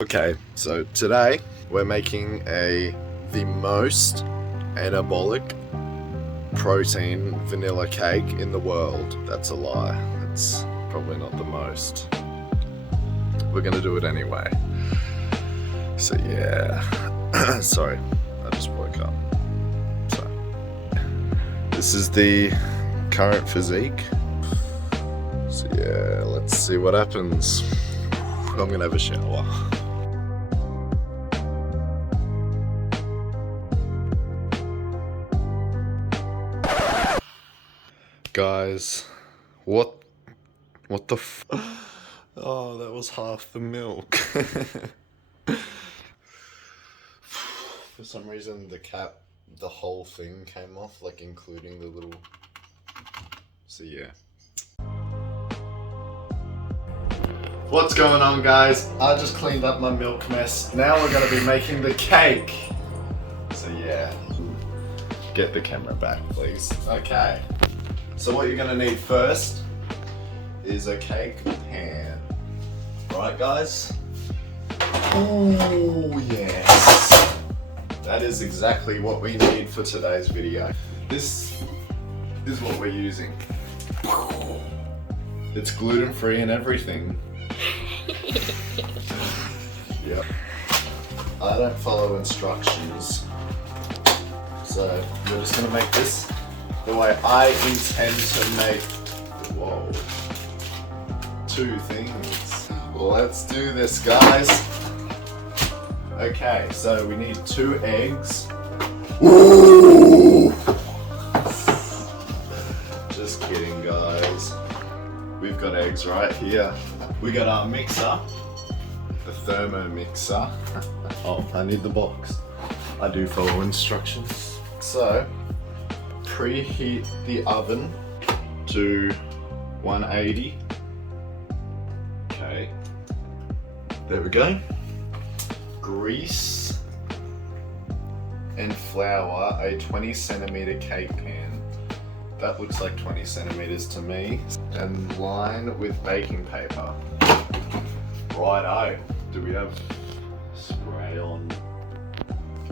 Okay, so today we're making the most anabolic protein vanilla cake in the world. That's a lie. It's probably not the most. We're gonna do it anyway. So yeah, sorry, I just woke up. So this is the current physique. So yeah, let's see what happens. I'm gonna have a shower. Guys, what the oh, that was half the milk. For some reason the whole thing came off, like including the little, so yeah. What's going on, guys? I just cleaned up my milk mess. Now we're gonna be making the cake. So yeah, get the camera back, please. Okay. So what you're gonna need first is a cake pan. Right, guys? Oh yes. That is exactly what we need for today's video. This is what we're using. It's gluten-free and everything. Yep. I don't follow instructions. So we're just gonna make this the way I intend to make, whoa, two things. Let's do this, guys. Okay, so we need 2 eggs. Ooh! Just kidding, guys. We've got eggs right here. We got our mixer, the thermo mixer. Oh, I need the box. I do follow instructions. So, preheat the oven to 180. Okay, there we go. Grease and flour a 20 centimeter cake pan. That looks like 20 centimeters to me. And line with baking paper. Righto. Do we have spray on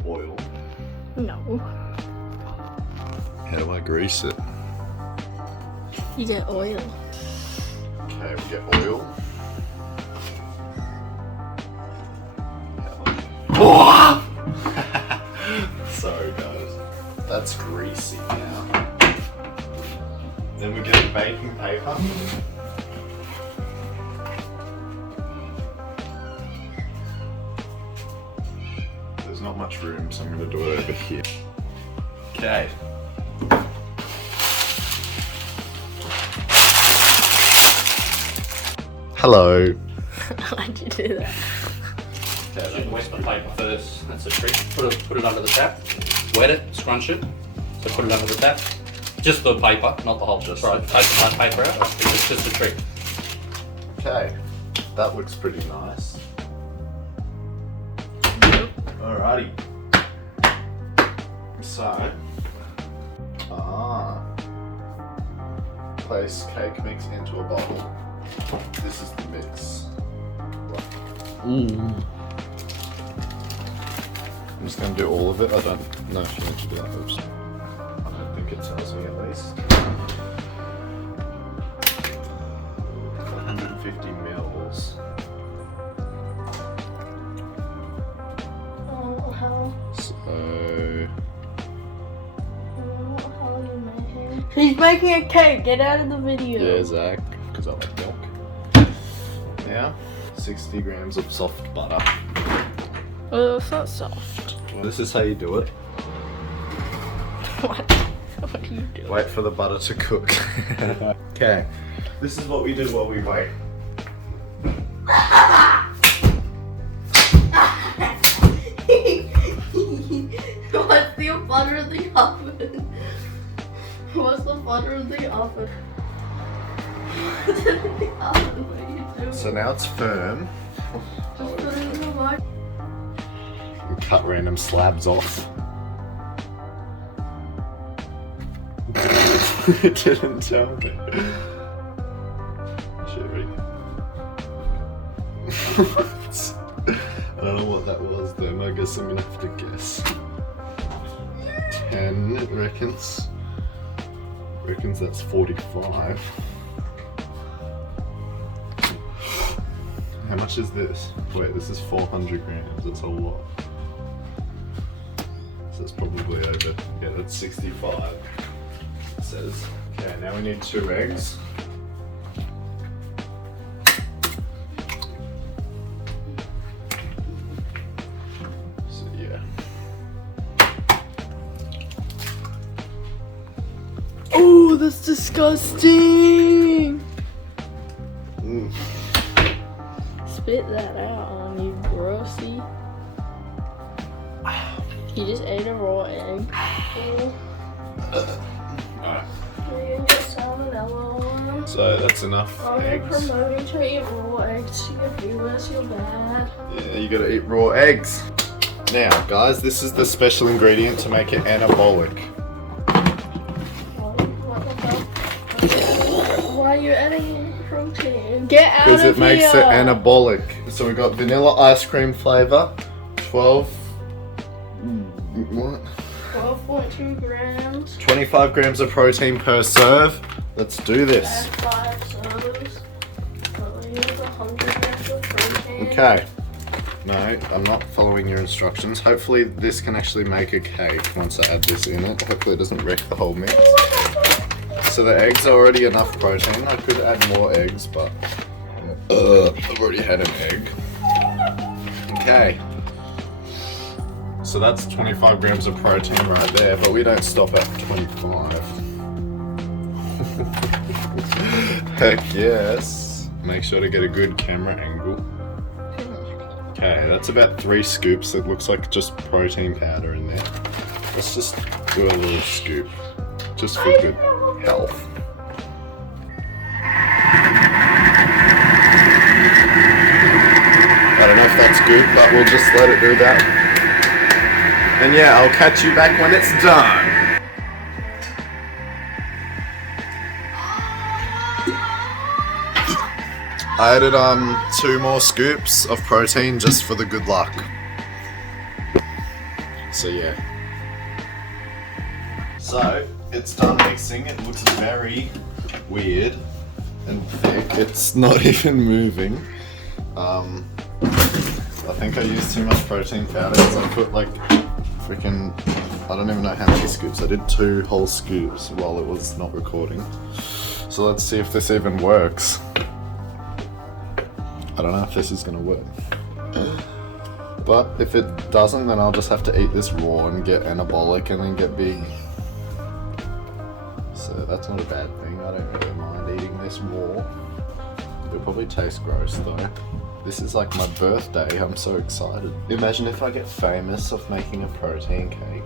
oil? No. How do I grease it? You get oil. Okay, we get oil. Sorry guys. That's greasy now. Then we get baking paper. There's not much room, so I'm going to do it over here. Okay. Hello. Why'd you do that? You can wet the paper first, that's a trick. Put it under the tap, wet it, scrunch it, so put it under the tap. Just the paper, not the whole, just right, take the paper out, it's just a trick. Okay, that looks pretty nice. Alrighty. So, place cake mix into a bottle. This is the mix. Ooh. I'm just going to do all of it. I don't know if you need to do that. Oops. I don't think it tells me at least. 150 mils. Oh, how? So, How are you making? She's making a cake. Get out of the video. yeah, Zach, because I like milk. Now, 60 grams of soft butter. Oh, it's not soft. This is how you do it. What? What do you do? Wait for the butter to cook. Okay, this is what we do while we wait. What's the butter in the oven? What's the butter in the oven? What's in the oven? What are you doing? So now it's firm. Just put it in the water. And cut random slabs off. It didn't tell me. Shit, ready? this, I'm gonna have to guess. 10, it reckons. Reckons that's 45. How much is this? Wait, this is 400 grams. That's a lot. So it's probably over. Yeah, that's 65. It says. Okay, now we need 2 eggs. So yeah. Oh, that's disgusting. Mm. Spit that out on you, grossy. You just ate a raw egg. Alright. You're gonna get salmonella. So that's enough Oh, you're eggs. promoting to eat raw eggs to your viewers. You're bad. Yeah, you gotta eat raw eggs. Now, guys, this is the special ingredient to make it anabolic. What the fuck? Why are you adding protein? Get out of Because here. it makes it anabolic. So we got vanilla ice cream flavor, 12. What? 12.2 grams. 25 grams of protein per serve. Let's do this. Add 5 serves. Use 100 grams of protein. Okay. No, I'm not following your instructions. Hopefully this can actually make a cake once I add this in it. Hopefully it doesn't wreck the whole mix. So the eggs are already enough protein. I could add more eggs, but I've already had an egg. Okay. So that's 25 grams of protein right there, but we don't stop at 25. Heck yes. Make sure to get a good camera angle. Okay, that's about 3 scoops. It looks like just protein powder in there. Let's just do a little scoop, just for good health. I don't know if that's good, but we'll just let it do that. And yeah, I'll catch you back when it's done. I added 2 more scoops of protein just for the good luck. So yeah. So it's done mixing. It looks very weird and thick. It's not even moving. I think I used too much protein powder because I put like freaking, I don't even know how many scoops. I did 2 whole scoops while it was not recording. So let's see if this even works. I don't know if this is gonna work. But if it doesn't, then I'll just have to eat this raw and get anabolic and then get big. So that's not a bad thing. I don't really mind eating this raw. It'll probably taste gross though. This is like my birthday. I'm so excited. Imagine if I get famous of making a protein cake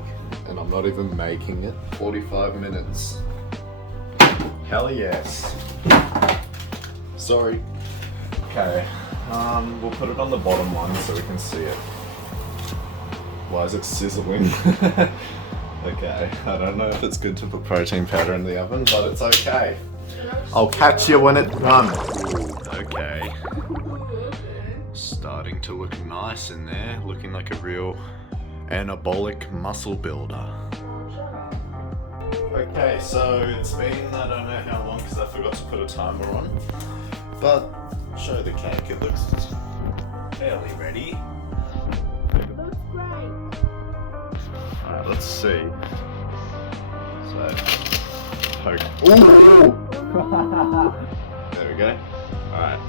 and I'm not even making it. 45 minutes. Hell yes. Sorry. Okay. We'll put it on the bottom one so we can see it. Why is it sizzling? Okay. I don't know if it's good to put protein powder in the oven, but it's okay. I'll catch you when it's done. Ooh, okay. Starting to look nice in there, looking like a real anabolic muscle builder. Okay, so it's been, I don't know how long because I forgot to put a timer on, but show the cake, it looks fairly ready. Looks great. Alright, let's see. So, poke. Ooh! There we go. Alright.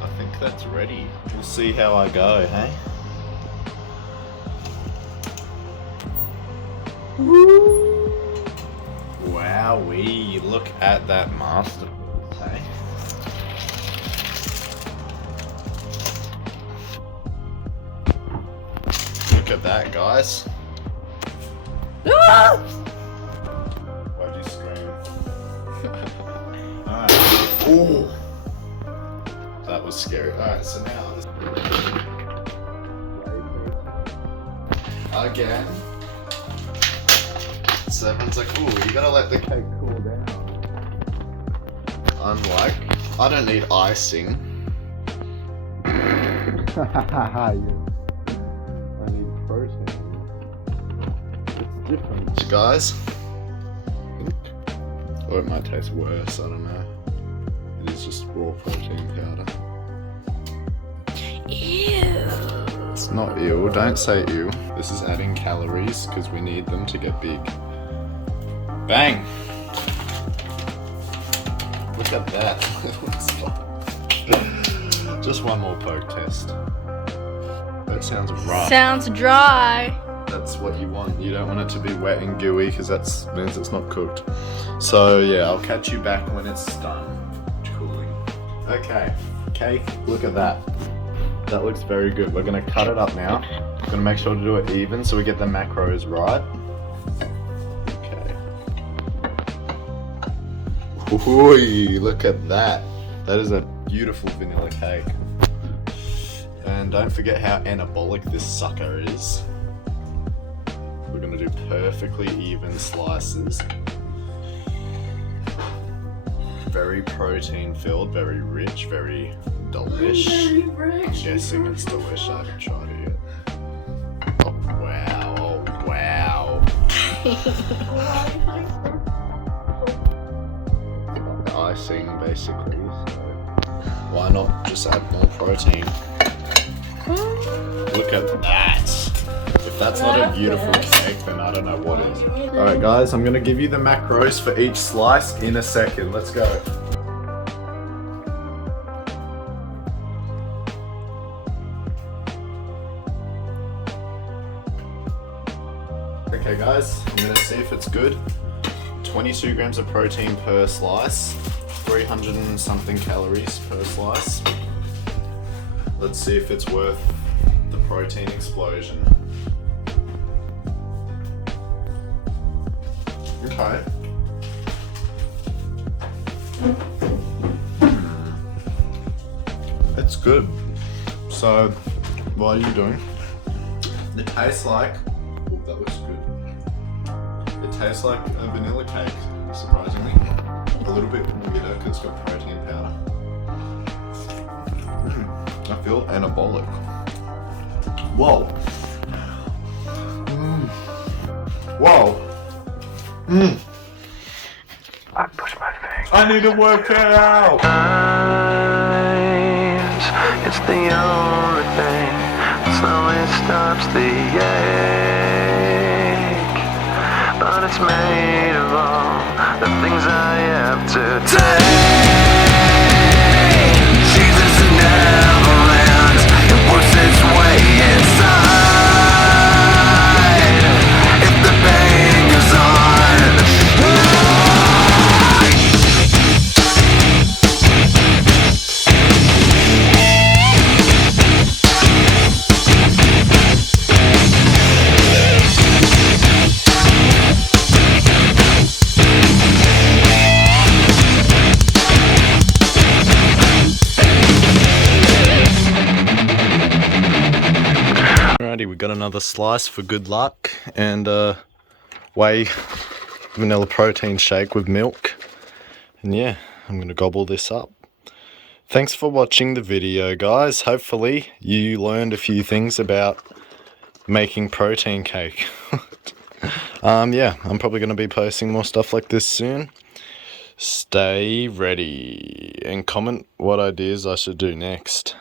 I think that's ready. We'll see how I go, hey? Wowee, look at that masterpiece, hey? Look at that, guys. Why'd you scream? Alright. Ooh. That was scary. Alright, so now again. Seven's like, ooh, you gotta let the cake cool down. unlike, I don't need icing. I need protein. It's different, guys. Or it might taste worse, I don't know. It is just raw protein powder. Ew. It's not ew, don't say ew. This is adding calories because we need them to get big. Bang! Look at that. Just one more poke test. That sounds rough. Sounds dry. That's what you want. You don't want it to be wet and gooey because that means it's not cooked. So yeah, I'll catch you back when it's done cooling. Okay, cake, look at that. That looks very good. We're gonna cut it up now. We're gonna make sure to do it even so we get the macros right. Okay. Ooh, look at that. That is a beautiful vanilla cake. And don't forget how anabolic this sucker is. We're gonna do perfectly even slices. Very protein filled, very rich, very delish. I'm guessing it's delish. I haven't tried it yet. Oh wow, oh wow. Icing basically, so why not just add more protein? Look at that. If that's not a beautiful cake, then I don't know what is. Alright guys, I'm gonna give you the macros for each slice in a second. Let's go. Okay guys, I'm gonna see if it's good. 22 grams of protein per slice, 300 and something calories per slice. Let's see if it's worth the protein explosion. Okay. It's good. So, what are you doing? It tastes like... Oh, that looks good. It tastes like a vanilla cake, surprisingly. A little bit weirder because it's got protein powder. I feel anabolic. Whoa. Whoa. I push my thing. I need to work it out. It's the only thing that slowly stops the ache. But it's made of all the things I have to take. Jesus never ends. It works its way inside. If the pain goes on. Alrighty, we got another slice for good luck and whey vanilla protein shake with milk. And yeah, I'm gonna gobble this up. Thanks for watching the video, guys. Hopefully you learned a few things about making protein cake. Yeah, I'm probably gonna be posting more stuff like this soon. Stay ready and comment what ideas I should do next.